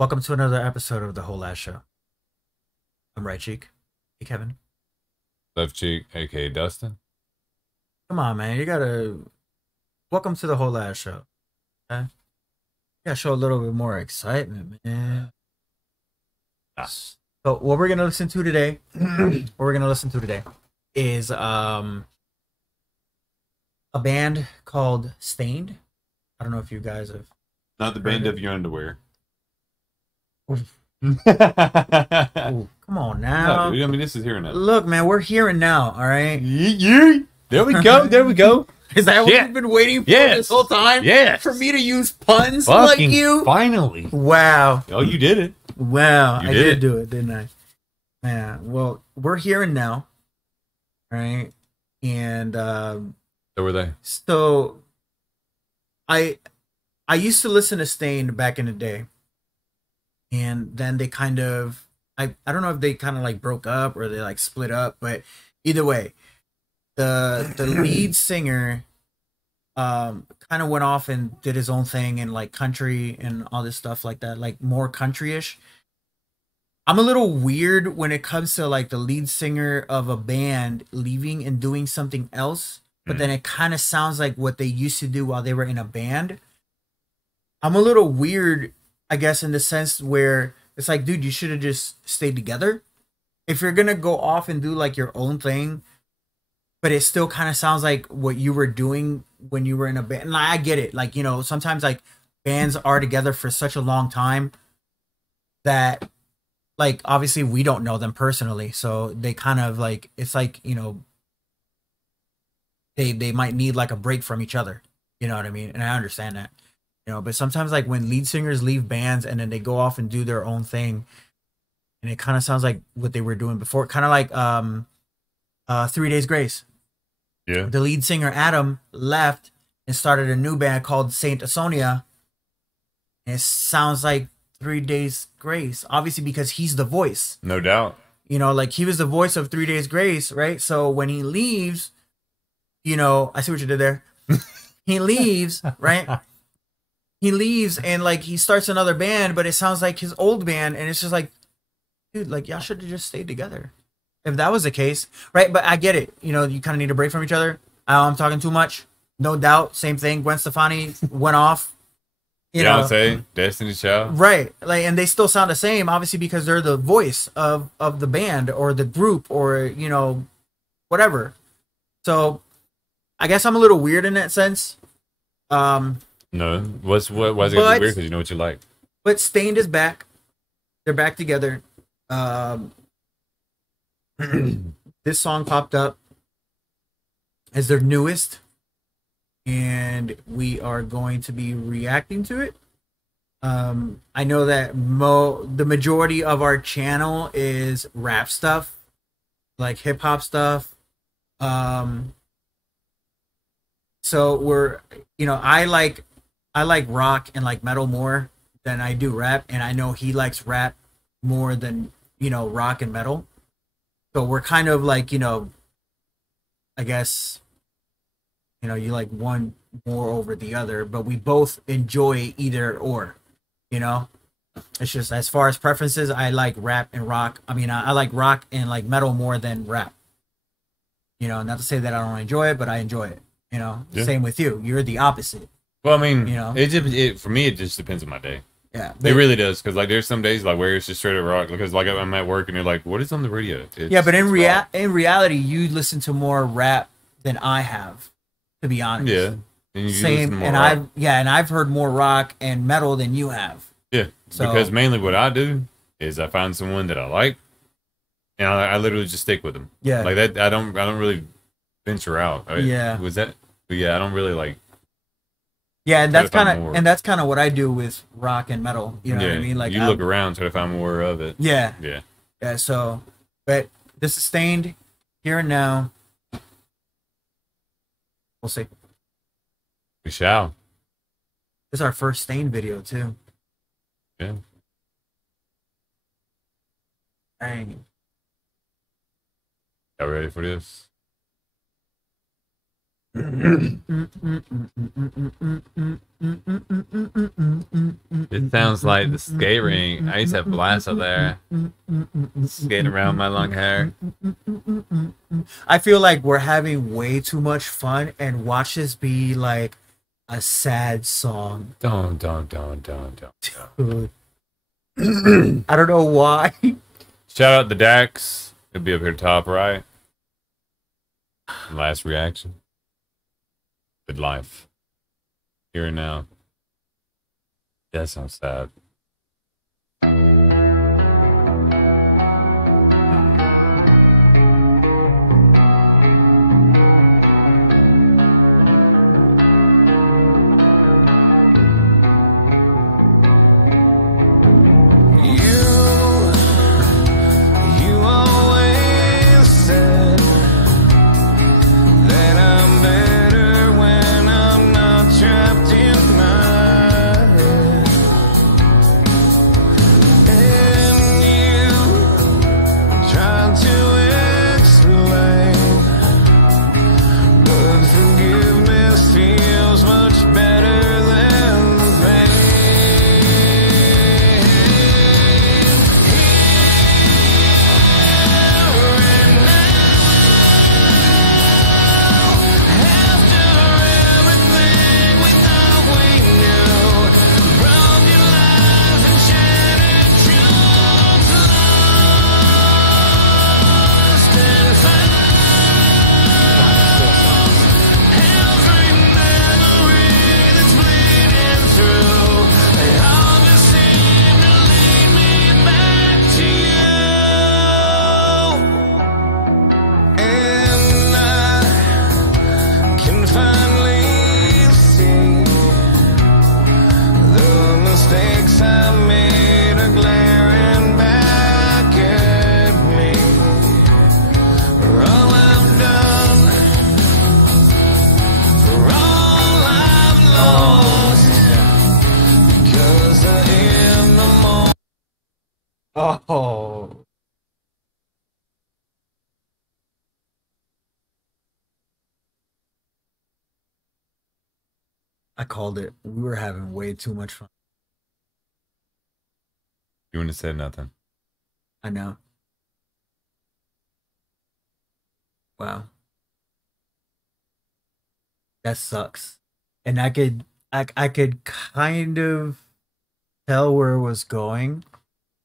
Welcome to another episode of The Whole Last Show. I'm Right Cheek. Hey, Kevin. Left cheek, aka Dustin. Come on, man. You gotta. Welcome to The Whole Last Show. Okay? You gotta show a little bit more excitement, man. Ah. So, what we're gonna listen to today, is a band called Stained. I don't know if you guys have. Not the band of your underwear. Ooh, come on now. No, dude, I mean, this is here and now. Look, man, we're here and now. All right. There we go. There we go. Is that what Yeah. you've been waiting for Yes. this whole time? Yes. For me to use puns like Fucking you? finally. Wow. Oh, you did it. Wow. You I did did it. do it, didn't I? Yeah. Well, we're here and now. Right. And So were they? so I used to listen to Stained back in the day. And then they kind of I don't know if they kind of like broke up or they like split up, but either way, the lead singer kind of went off and did his own thing and like country and all this stuff like that, like more country-ish. I'm a little weird when it comes to like the lead singer of a band leaving and doing something else, but then it kind of sounds like what they used to do while they were in a band. I'm a little weird, I guess, in the sense where it's like, dude, you should have just stayed together. If you're gonna go off and do like your own thing, but it still kind of sounds like what you were doing when you were in a band. And I get it. Like, you know, sometimes like bands are together for such a long time that like obviously we don't know them personally. So they kind of like it's like, you know, they might need like a break from each other. You know what I mean? And I understand that. You know, but sometimes like when lead singers leave bands and then they go off and do their own thing, and it kind of sounds like what they were doing before, kind of like 3 Days Grace. Yeah. The lead singer Adam left and started a new band called Saint Asonia. And it sounds like 3 Days Grace, obviously because he's the voice. No doubt. You know, like he was the voice of 3 Days Grace, right? So when he leaves, you know, I see what you did there. He leaves, right? He leaves and like he starts another band, but it sounds like his old band, and it's just like, dude, like y'all should have just stayed together if that was the case, right? But I get it. You know, you kind of need a break from each other. I'm talking too much, no doubt. Same thing. Gwen Stefani went off. You know, Beyonce, Destiny Child. right? Like, and they still sound the same, obviously, because they're the voice of the band or the group or you know, whatever. So, I guess I'm a little weird in that sense. No. Why is it gonna But be weird? Because you know what you like. but Stained is back. They're back together. This song popped up as their newest, and we are going to be reacting to it. I know that the majority of our channel is rap stuff, like hip hop stuff. So we're, you know, I like rock and like metal more than I do rap, and I know he likes rap more than, you know, rock and metal. So we're kind of like, you know, I guess, you know, you like one more over the other, but we both enjoy either or, you know. It's just as far as preferences, I like rap and rock. I mean, I like rock and like metal more than rap. You know, not to say that I don't enjoy it, but I enjoy it. You know, Yeah. same with you. You're the opposite. Well, I mean, You know? for me, it just depends on my day. Yeah, It really does, because like there's some days like where it's just straight up rock. Because like I'm at work and you're like, what is on the radio? yeah, but It's rock. in reality, you listen to more rap than I have, to be honest. Yeah, and you listen to Same, more and rock. I've heard more rock and metal than you have. Yeah, So- because mainly what I do is I find someone that I like, and I literally just stick with them. Yeah. Like that. I don't really venture out. Right? Yeah. Was that? But yeah, I don't really like. Yeah, and Try that's to find kind of more. And that's kind of what I do with rock and metal. You know yeah, what I mean? Like you look around, try to find more of it. Yeah, Yeah. yeah. So, but this is Stained here and now. We'll see. We shall. This is our first Stained video too. Yeah. Dang. Y'all ready for this? It sounds like the skate ring. I used to have blasts out there, skating around my long hair. I feel like we're having way too much fun, and watch this be like a sad song. Don't. Dude. I don't know why. Shout out to Dax. It'll be up here top right. Last reaction. Good life. Here and now. That sounds sad. Oh. I called it. We were having way too much fun. You wouldn't have said nothing. I know. Wow. That sucks. And I could kind of tell where it was going.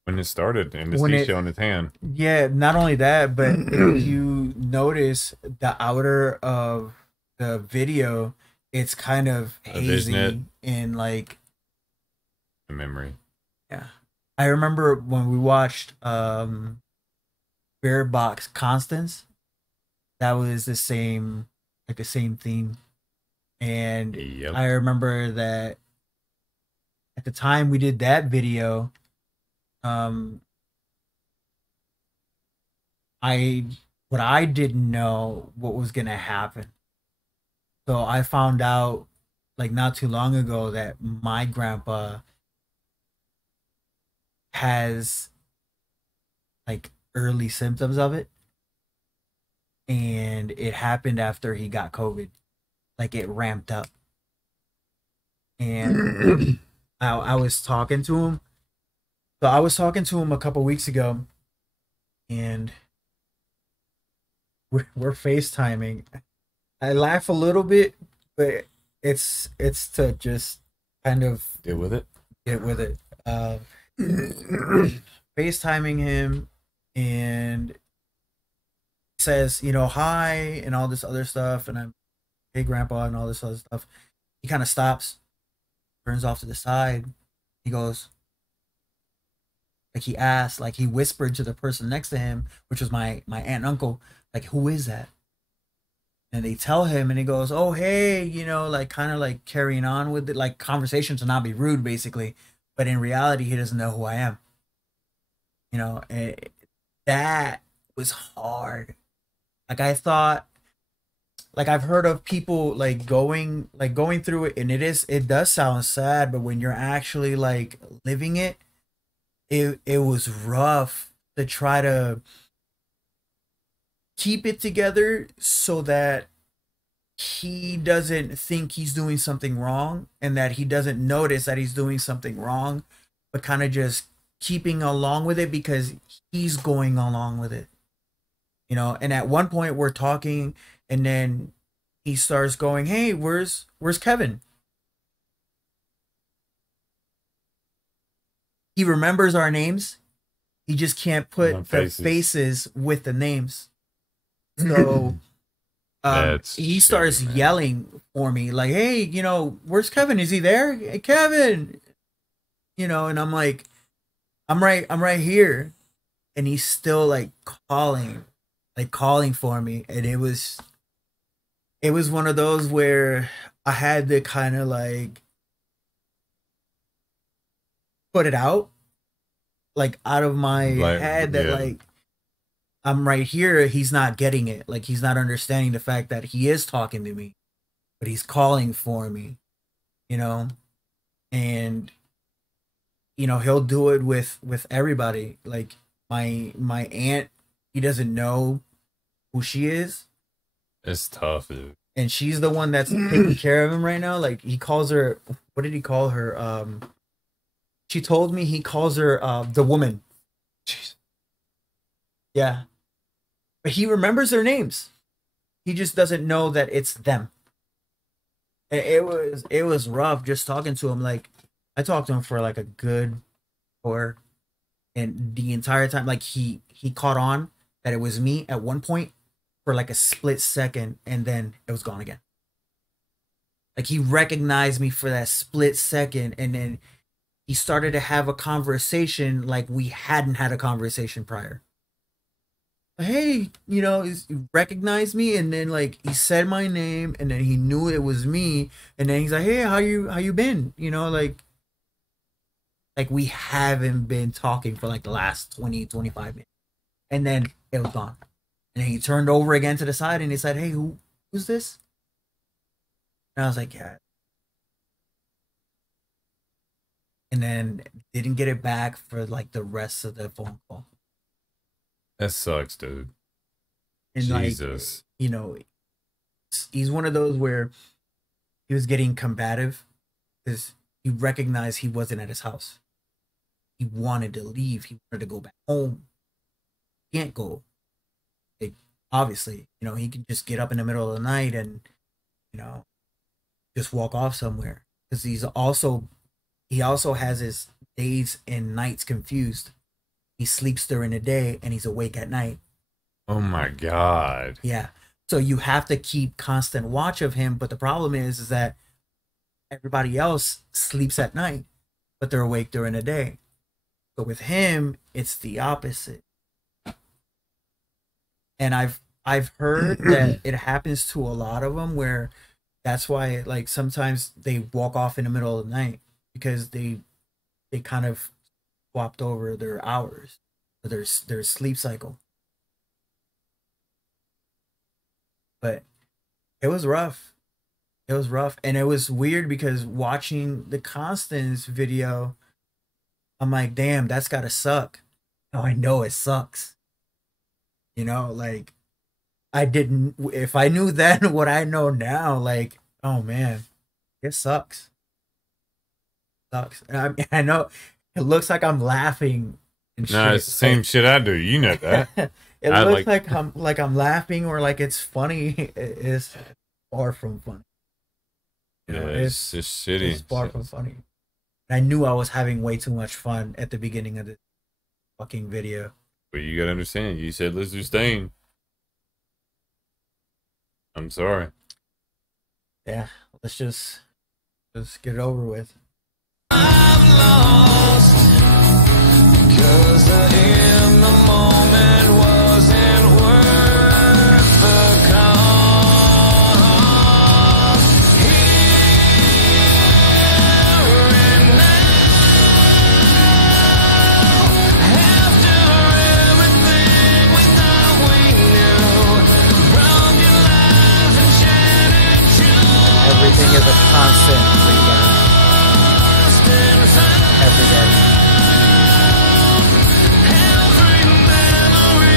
When it started and the When it- seashell in his hand. Yeah, not only that, but if you notice the outer of the video, it's kind of hazy Vignette. and like, The memory. yeah. I remember when we watched Bear Box Constance, that was the same theme. And Yep. I remember that at the time we did that video, I didn't know what was gonna happen. So I found out like not too long ago that my grandpa has like early symptoms of it, and it happened after he got COVID. Like it ramped up, and I was talking to him. So I was talking to him a couple weeks ago, and we're FaceTiming. I laugh a little bit, but it's to just kind of Deal with it. get with it. FaceTiming him, and he says, hi and all this other stuff, and I'm, hey grandpa, and all this other stuff. He kind of stops, turns off to the side. He goes, like he asked, like he whispered to the person next to him, which was my aunt and uncle, like, who is that? And they tell him, and he goes, oh hey, like kind of like carrying on with it, like conversation to not be rude, basically. But in reality, he doesn't know who I am. That was hard. Like I thought, like I've heard of people like going through it, and it does sound sad, but when you're actually like living it, it was rough to try to keep it together so that he doesn't think he's doing something wrong, and that he doesn't notice that he's doing something wrong, but kind of just keeping along with it because he's going along with it. You know, and at one point we're talking, and then he starts going, "Hey, where's Kevin?" He remembers our names. He just can't put the faces with the names. So he starts yelling for me, like, "Hey, you know, where's Kevin? Is he there? Hey, Kevin!" You know, and I'm like, I'm right here," and he's still like calling for me, and it was one of those where I had to kind of like put it out, like out of my head, that like, I'm right here. He's not getting it. Like, he's not understanding the fact that he is talking to me, but he's calling for me, you know? And, you know, he'll do it with everybody. Like my aunt, he doesn't know who she is. It's tough, dude. And she's the one that's taking care of him right now. Like, he calls her, what did he call her? She told me he calls her the woman. Jeez. Yeah. But he remembers their names. He just doesn't know that it's them. It was rough just talking to him. Like, I talked to him for like a good hour, and the entire time, like, he caught on that it was me at one point for like a split second, and then it was gone again. Like, he recognized me for that split second, and then he started to have a conversation like we hadn't had a conversation prior. Hey, you know, he recognized me, and then like he said my name, and then he knew it was me, and then he's like, "Hey, how you been?" You know, like we haven't been talking for like the last 20-25 minutes, and then it was gone. And then he turned over again to the side, and he said, "Hey, who's this?" And I was like, "Yeah." And then didn't get it back for like the rest of the phone call. That sucks, dude. And Jesus. Like, you know, he's one of those where he was getting combative because he recognized he wasn't at his house. He wanted to leave. He wanted to go back home. He can't go. Like, obviously, you know, he can just get up in the middle of the night and, you know, just walk off somewhere. Because he also has his days and nights confused. He sleeps during the day and he's awake at night. Oh my God. Yeah. So you have to keep constant watch of him. But the problem is that everybody else sleeps at night, but they're awake during the day. But with him, it's the opposite. And I've heard that it happens to a lot of them, where that's why like sometimes they walk off in the middle of the night, because they kind of swapped over their hours, or their sleep cycle. But it was rough. It was rough, and it was weird because watching the Constance video, I'm like, damn, that's gotta suck. Oh, I know it sucks. You know, like, if I knew then what I know now, like, oh man, it sucks. Sucks. I know it looks like I'm laughing and shit. No, it's the same shit I do. You know that. It looks like I'm laughing, or like it's funny. It's far from funny. You know, it's just shitty. It's far from funny. I knew I was having way too much fun at the beginning of the fucking video. But you gotta understand, you said let's do Stain. I'm sorry. Yeah, let's just get it over with. I'm lost because in the moment wasn't worth the cost. Here and now, after everything we thought we knew, broke your life and shattered you. Everything is a constant rebound. Every day. Every memory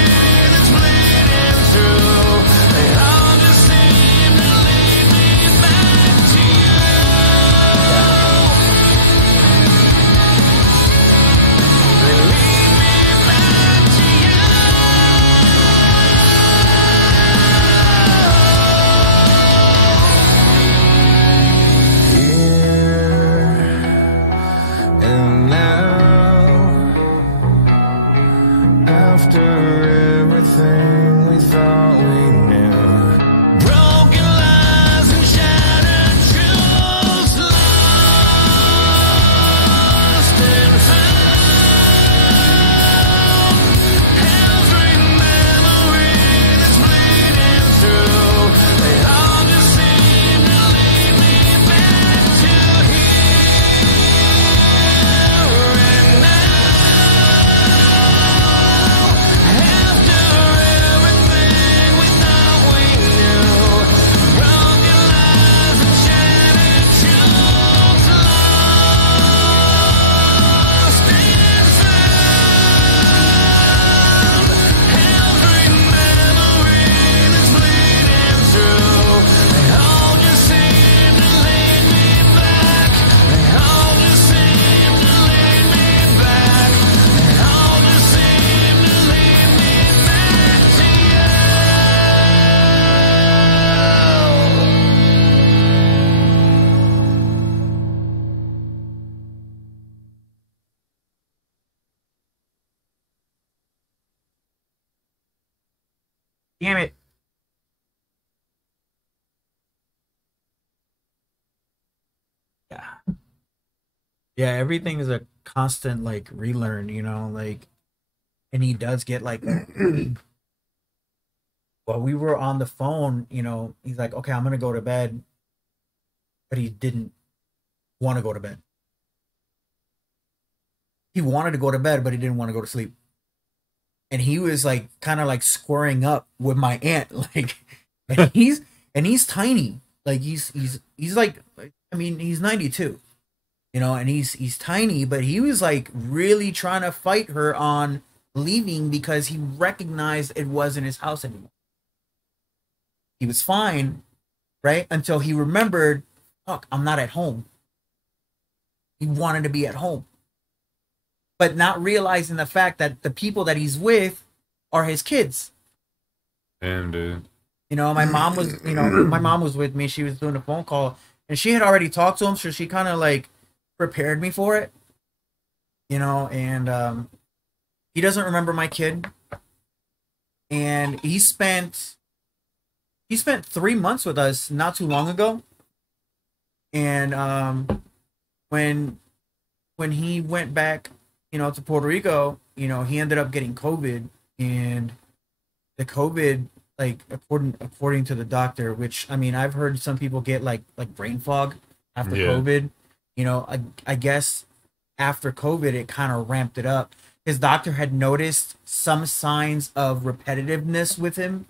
Damn it. Yeah. Yeah, everything is a constant like relearn, like, and he does get like while we were on the phone, he's like, okay, I'm gonna go to bed, but he didn't want to go to bed. He wanted to go to bed, but he didn't want to go to sleep. And he was like kind of like squaring up with my aunt, like, and he's tiny, like he's like, I mean, he's 92, and he's tiny, but he was like really trying to fight her on leaving because he recognized it wasn't his house anymore. He was fine, right? Until he remembered, fuck, I'm not at home. He wanted to be at home, but not realizing the fact that the people that he's with are his kids. Damn, dude. My mom was with me. She was doing a phone call, and she had already talked to him, so she kind of like prepared me for it. And he doesn't remember my kid, and he spent 3 months with us not too long ago, and when he went back, to Puerto Rico, he ended up getting COVID, and the COVID, like according to the doctor, which I mean, I've heard some people get like brain fog after Yeah. COVID. I guess after COVID, it kind of ramped it up. His doctor had noticed some signs of repetitiveness with him,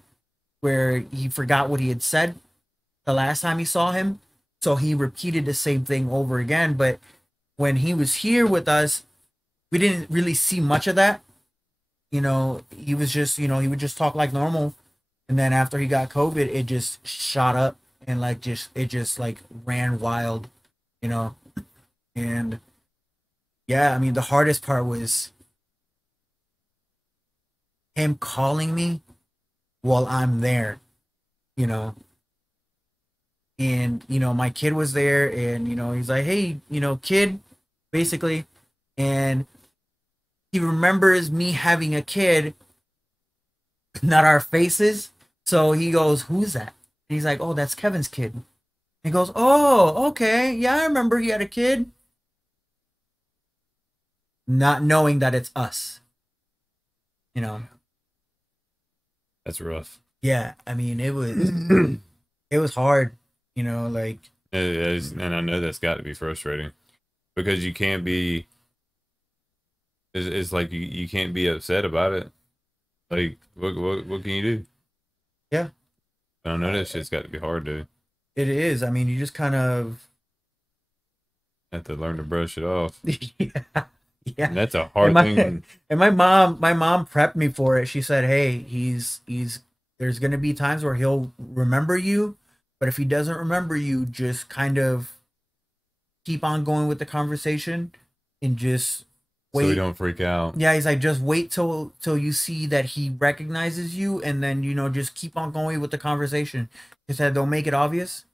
where he forgot what he had said the last time he saw him, so he repeated the same thing over again. But when he was here with us, we didn't really see much of that. He was just, he would just talk like normal. And then after he got COVID, it just shot up and it just like ran wild, you know? And yeah, I mean, the hardest part was him calling me while I'm there, you know? And, my kid was there, and, he's like, hey, kid, basically. And he remembers me having a kid, not our faces. So he goes, who's that? And he's like, oh, that's Kevin's kid. And he goes, oh, okay. Yeah, I remember he had a kid. Not knowing that it's us. That's rough. Yeah, I mean, it was hard, like, It is, and I know that's got to be frustrating because you can't be. It's like you can't be upset about it. Like, what can you do? Yeah. I don't know, that shit's got to be hard, dude. it is. I mean, you just kind of, Have to learn to brush it off. yeah, yeah. And that's a hard And thing. And my mom prepped me for it. She said, hey, he's there's gonna be times where he'll remember you, but if he doesn't remember you, just kind of keep on going with the conversation and just So we wait. don't freak out. Yeah, he's like, just wait till you see that he recognizes you, and then just keep on going with the conversation. She said, don't make it obvious.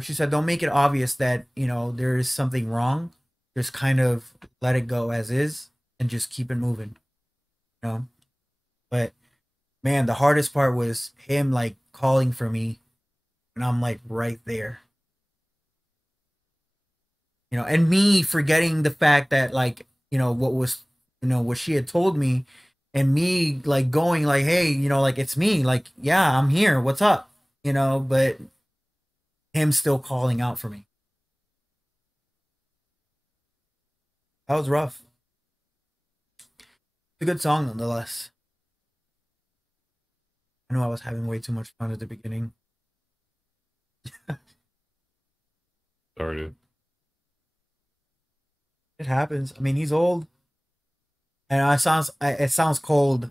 She said, don't make it obvious that there is something wrong. Just kind of let it go as is and just keep it moving. But man, the hardest part was him like calling for me, and I'm like right there. And me forgetting the fact that like what she had told me, and me like going like, hey, like, it's me, like, yeah, I'm here, what's up, but him still calling out for me. That was rough. It's a good song nonetheless. I know I was having way too much fun at the beginning. Sorry, dude. It happens. I mean, he's old, and it sounds cold,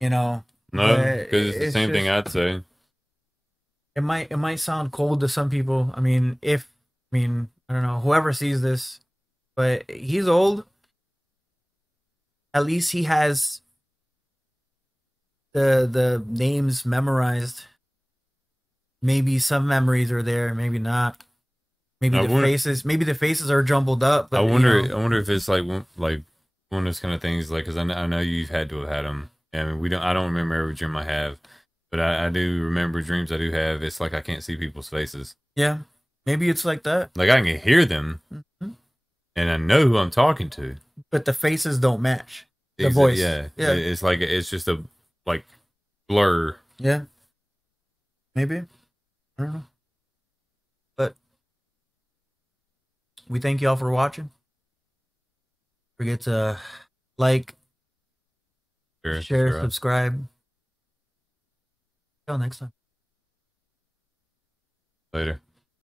No, but because it's the same thing I'd say. It might sound cold to some people. I mean, I don't know, whoever sees this, but he's old. At least he has the names memorized. Maybe some memories are there, maybe not. Maybe the faces are jumbled up. But I wonder if it's like one of those kind of things, like, because I know you've had to have had them I mean, I don't remember every dream I have, but I do remember dreams I do have. It's like I can't see people's faces. Yeah, maybe it's like that. Like I can hear them, Mhm. and I know who I'm talking to. But the faces don't match the Exa- voice. Yeah, Yeah. It's like it's just a like blur. Yeah. Maybe. I don't know. But we thank y'all for watching. Forget to like, Sure, share, sure. subscribe. Till next time. Later.